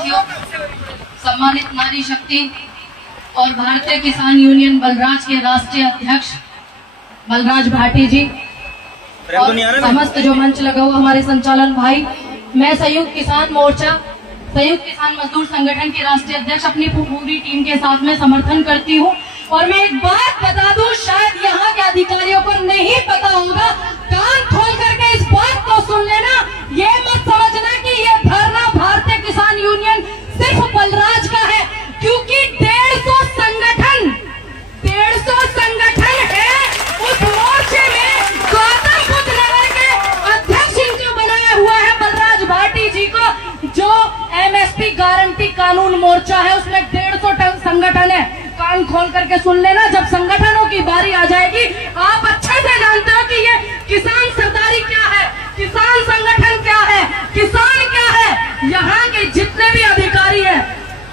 साथियों, सम्मानित नारी शक्ति और भारतीय किसान यूनियन बलराज के राष्ट्रीय अध्यक्ष बलराज भाटी जी और समस्त जो मंच लगा हुआ हमारे संचालन भाई, मैं संयुक्त किसान मोर्चा संयुक्त किसान मजदूर संगठन के राष्ट्रीय अध्यक्ष अपनी पूरी टीम के साथ में समर्थन करती हूँ। और मैं एक बात बता दूं, शायद यहाँ के अधिकारियों को नहीं पता होगा, कान खोल करके इस बात को सुन लेना। ये मत समझना कि ये धरना भारतीय किसान यूनियन सिर्फ बलराज का है, क्योंकि 150 संगठन है उस मोर्चे में। गौतम बुद्ध नगर के अध्यक्ष इनको बनाया हुआ है बलराज भाटी जी को। जो एमएसपी गारंटी कानून मोर्चा है उसमें 150 संगठन है। कान खोल करके सुन लेना, जब संगठनों की बारी आ जाएगी आप अच्छे से जानते हो कि ये किसान सरदारी क्या है, किसान संगठन क्या है, किसान क्या है। यहाँ के जितने भी अधिकारी हैं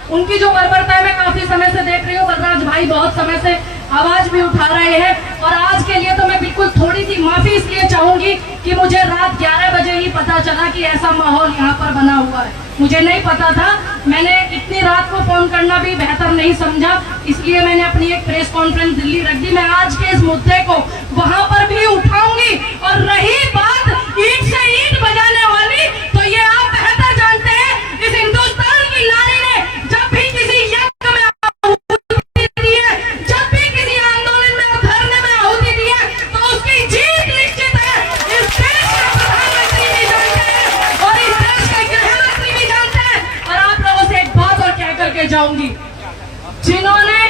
उनकी जो बर्बरता है मैं काफी समय से देख रही हूँ। बलराज भाई बहुत समय से आवाज भी उठा रहे हैं और आज के लिए तो मैं बिल्कुल थोड़ी सी माफी इसलिए चाहूंगी कि मुझे रात 11 बजे ही पता चला कि ऐसा माहौल यहाँ पर बना हुआ है। मुझे नहीं पता था, मैंने इतनी रात को फोन करना भी बेहतर नहीं समझा, इसलिए मैंने अपनी एक प्रेस कॉन्फ्रेंस दिल्ली रख दी। मैं आज के इस मुद्दे को वहां पर भी उठाऊंगी। और रही बात ईंट से ईंट बजाने वाली, तो ये आप बेहतर जानते हैं, इस हिंदुस्तान की नारी ने जब भी किसी यज्ञ में आहुति दी है, जब भी किसी आंदोलन में धरने में आहुति दी है, तो उसकी जीत निश्चित है। इस देश के प्रधानमंत्री भी जानते हैं और इस देश के गृह मंत्री भी जानते हैं। और आप लोगों से एक बात और कह करके जाऊंगी, जिन्होंने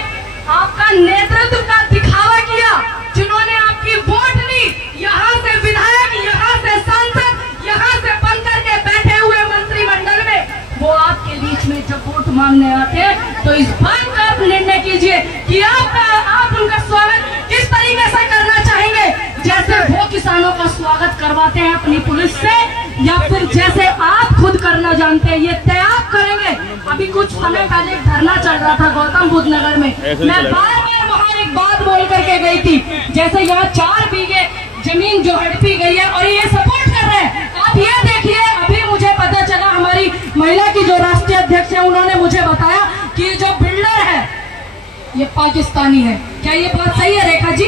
आपका नेतृत्व का दिखावा किया, जिन्होंने आपकी वोट ली, यहाँ से विधायक, यहाँ से सांसद, यहाँ से बनकर के बैठे हुए मंत्रिमंडल में, वो आपके बीच में जब वोट मांगने आते हैं तो इस बात का आप निर्णय कीजिए कि आप उनका स्वागत किस तरीके से करना चाहेंगे। जैसे वो किसानों का स्वागत करवाते हैं अपनी पुलिस से, या फिर जैसे आप खुद करना जानते हैं, ये तय आप करेंगे। अभी कुछ समय पहले एक धरना चल रहा था गौतम बुद्ध नगर में, मैं बार बार वहाँ एक बात बोल करके गई थी, जैसे यहाँ 4 बीघे जमीन जो हड़पी गई है और ये सपोर्ट कर रहे हैं। आप ये देखिए, अभी मुझे पता चला, हमारी महिला की जो राष्ट्रीय अध्यक्ष है उन्होंने मुझे बताया कि जो बिल्डर है ये पाकिस्तानी है। क्या ये बात सही है रेखा जी?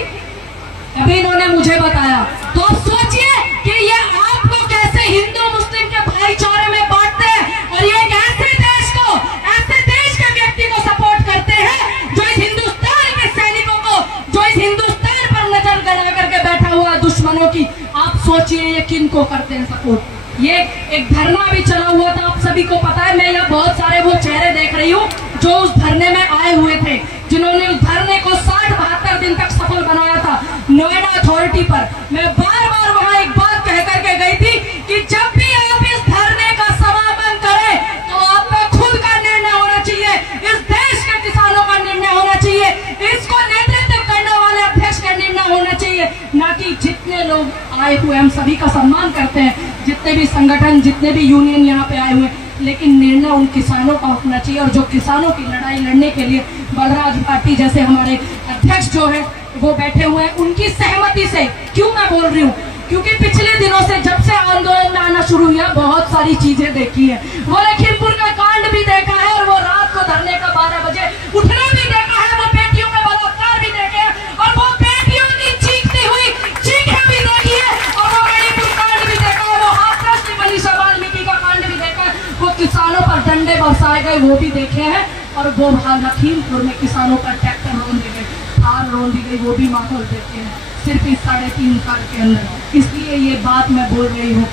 अभी इन्होंने मुझे बताया। तो आप सोचिए कि ये आपको कैसे हिंदू मुस्लिम के भाईचारे में बांटते हैं और ये एक ऐसे देश को, ऐसे देश के व्यक्ति को सपोर्ट करते हैं जो इस हिंदुस्तान के सैनिकों को, जो इस हिंदुस्तान पर नजर गड़ा करके बैठा हुआ है दुश्मनों की। आप सोचिए ये किन को करते हैं सपोर्ट। ये एक धरना भी चला हुआ था, आप सभी को पता है। मैं यहाँ बहुत सारे वो चेहरे देख रही हूँ जो उस धरने में आए हुए थे, जिन्होंने उस धरने को 60-72 दिन तक सफल बनाया था नोएडा अथॉरिटी पर। मैं बार बार वहाँ एक बात कह करके गई थी कि जब भी आप इस धरने का समापन करें तो आपका खुद का निर्णय होना चाहिए, इस देश के किसानों का निर्णय होना चाहिए, इसको नेतृत्व करने वाले अध्यक्ष का निर्णय होना चाहिए, ना कि जितने लोग आए हुए, हम सभी का सम्मान करते हैं, जितने भी संगठन, जितने भी यूनियन यहाँ पे आए हुए, लेकिन निर्णय उन किसानों का होना चाहिए। और जो किसानों की लड़ाई लड़ने के लिए बलराज भाटी जैसे हमारे अध्यक्ष जो है वो बैठे हुए हैं, उनकी सहमति से। क्यों मैं बोल रही हूँ? क्योंकि पिछले दिनों से जब से आंदोलन में आना शुरू हुआ, बहुत सारी चीजें देखी है। वो लखीमपुर का कांड भी देखा है और वो रात को धरने का 12 बजे उठना भी देखा है, वो बेटियों का बलात्कार भी देखे हैं और वो बेटियों की चीखती हुई चीखें भी देखी है, और वो मणिपुर कांड भी देखा है, वो हाथरस की मनीषा वाल्मीकि का कांड भी देखा है, वो किसानों पर डंडे बरसाए गए वो भी देखे हैं, और वो लखीमपुर में किसानों पर ट्रैक्टर रोन दी गई, थार रोन दी गई, वो भी माहौल देखे हैं सिर्फ इस 3.5 साल के अंदर। इसलिए ये बात मैं बोल रही हूँ।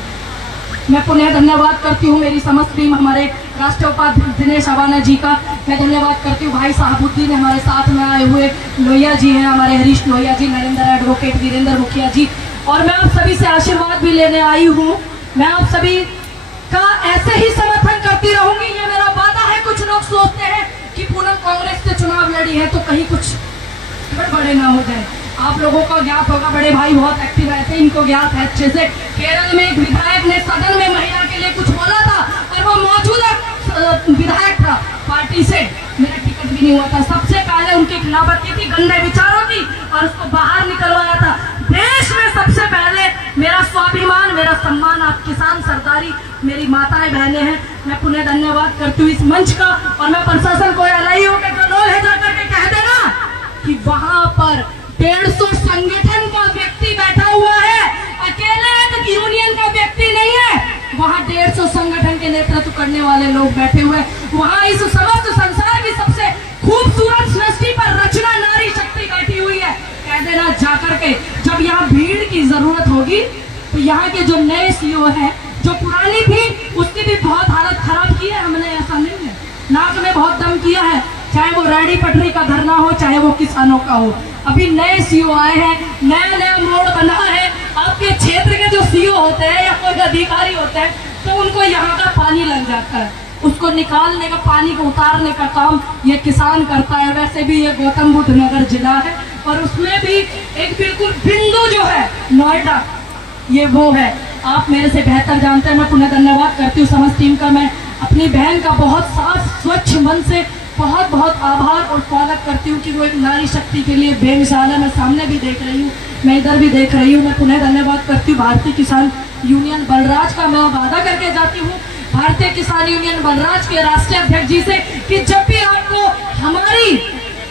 मैं पुनः धन्यवाद करती हूँ मेरी समस्त टीम, हमारे राष्ट्रीय उपाध्यक्ष दिनेश अवाना जी का मैं धन्यवाद करती हूँ। भाई साहबुद्दीन हमारे साथ में आए हुए लोहिया जी हैं, हमारे हरीश लोहिया जी, नरेंद्र एडवोकेट, वीरेंद्र मुखिया जी, और मैं आप सभी से आशीर्वाद भी लेने आई हूँ। मैं आप सभी का ऐसे ही समर्थन करती रहूंगी, ये मेरा वादा है। कुछ लोग सोचते हैं कि पूनम कांग्रेस से चुनाव लड़ी है तो कहीं कुछ बड़े ना हो जाए। आप लोगों को ज्ञात होगा, बड़े भाई बहुत एक्टिव रहते हैं, इनको ज्ञात है अच्छे से। केरल में एक विधायक ने सदन में महिला के लिए कुछ बोला था और वो मौजूदा विधायक था पार्टी से, मेरा टिकट भी नहीं हुआ था। सबसे पहले उनके खिलाफत की थी, गंदे विचारों की, और उसको बाहर निकलवाया था। देश में सबसे पहले मेरा स्वाभिमान, मेरा सम्मान, आप किसान सरदारी मेरी माताएं बहनें हैं। मैं पुनः धन्यवाद करती हूँ इस मंच का, और मैं प्रशासन को एलआईओ के कलोल है जाकर के कह देना कि वहां पर 150 संगठन का व्यक्ति बैठा हुआ है, अकेले एक यूनियन का व्यक्ति नहीं है, वहां 150 संगठन के नेतृत्व करने वाले लोग बैठे हुए हैं। वहां इस समस्त संसार की सबसे खूबसूरत सृष्टि पर रचना नारी शक्ति बैठी हुई है। कह देना जाकर के, जब यहाँ भीड़ की जरूरत होगी तो यहाँ के जो नए सीईओ हैं, जो पुरानी थी उसकी भी बहुत हालत खराब की है हमने, ऐसा नहीं है, नाक में बहुत दम किया है, चाहे वो रेहड़ी पटरी का धरना हो, चाहे वो किसानों का हो। अभी नए सीईओ आए हैं, नया नया मोड़ बना है। आपके क्षेत्र के जो सीईओ होते हैं या कोई अधिकारी होते हैं तो उनको यहाँ का पानी लग जाता है, उसको निकालने का, पानी को उतारने का काम ये किसान करता है। वैसे भी ये गौतम बुद्ध नगर जिला है और उसमें भी एक बिल्कुल बिंदु जो है नोएडा, ये वो है। आप मेरे से बेहतर जानते हैं। मैं पुनः धन्यवाद करती हूँ समस्त टीम का। मैं अपनी बहन का बहुत साफ स्वच्छ मन से बहुत बहुत आभार और स्वागत करती हूँ कि वो एक नारी शक्ति के लिए बेमिसाल है। मैं सामने भी देख रही हूँ, मैं इधर भी देख रही हूँ। मैं पुनः धन्यवाद करती हूँ भारतीय किसान यूनियन बलराज का। मैं वादा करके जाती हूँ भारतीय किसान यूनियन बलराज के राष्ट्रीय अध्यक्ष जी से कि जब भी आपको हमारी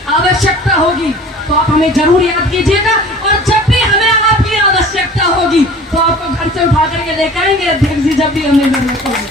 आवश्यकता होगी तो आप हमें जरूर याद कीजिएगा, और जब भी हमें आपकी आवश्यकता होगी तो आपको घर से उठा करके लेकर आएंगे अध्यक्ष जी, जब भी हमें जरूरत होगी।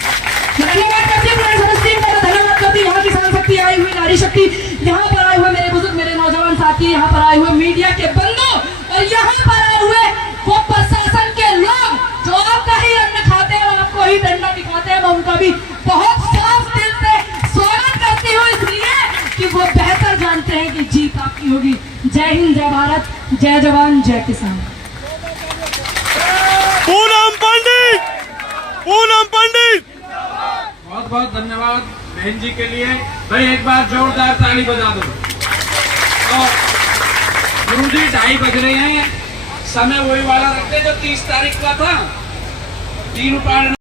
धन्यवाद करती हूँ, धन्यवाद करती हूँ। यहाँ किसान शक्ति आई हुई, नारी शक्ति, यहाँ पर आए हुए मेरे बुजुर्ग, मेरे नौजवान साथी, यहाँ पर आए हुए मीडिया के बंधु, और यहाँ पर आए हुए वो प्रशासन के लोग जो आपका ही अन्न खाते हैं, आपको ही डंडा दिखाते हैं। मैं उनका भी बहुत साफ दिल से स्वागत करती हूँ, इसलिए कि वो बेहतर जानते हैं कि जीत आपकी होगी। जय हिंद, जय भारत, जय जवान, जय किसान। पूनम पंडित, पूनम पंडित, बहुत बहुत धन्यवाद बहन जी के लिए। भाई एक बार जोरदार ताली बजा दो। तो गुरुजी 2:30 बज रहे हैं, समय वही वाला रखते जो 30 तारीख का था। 3 उपाय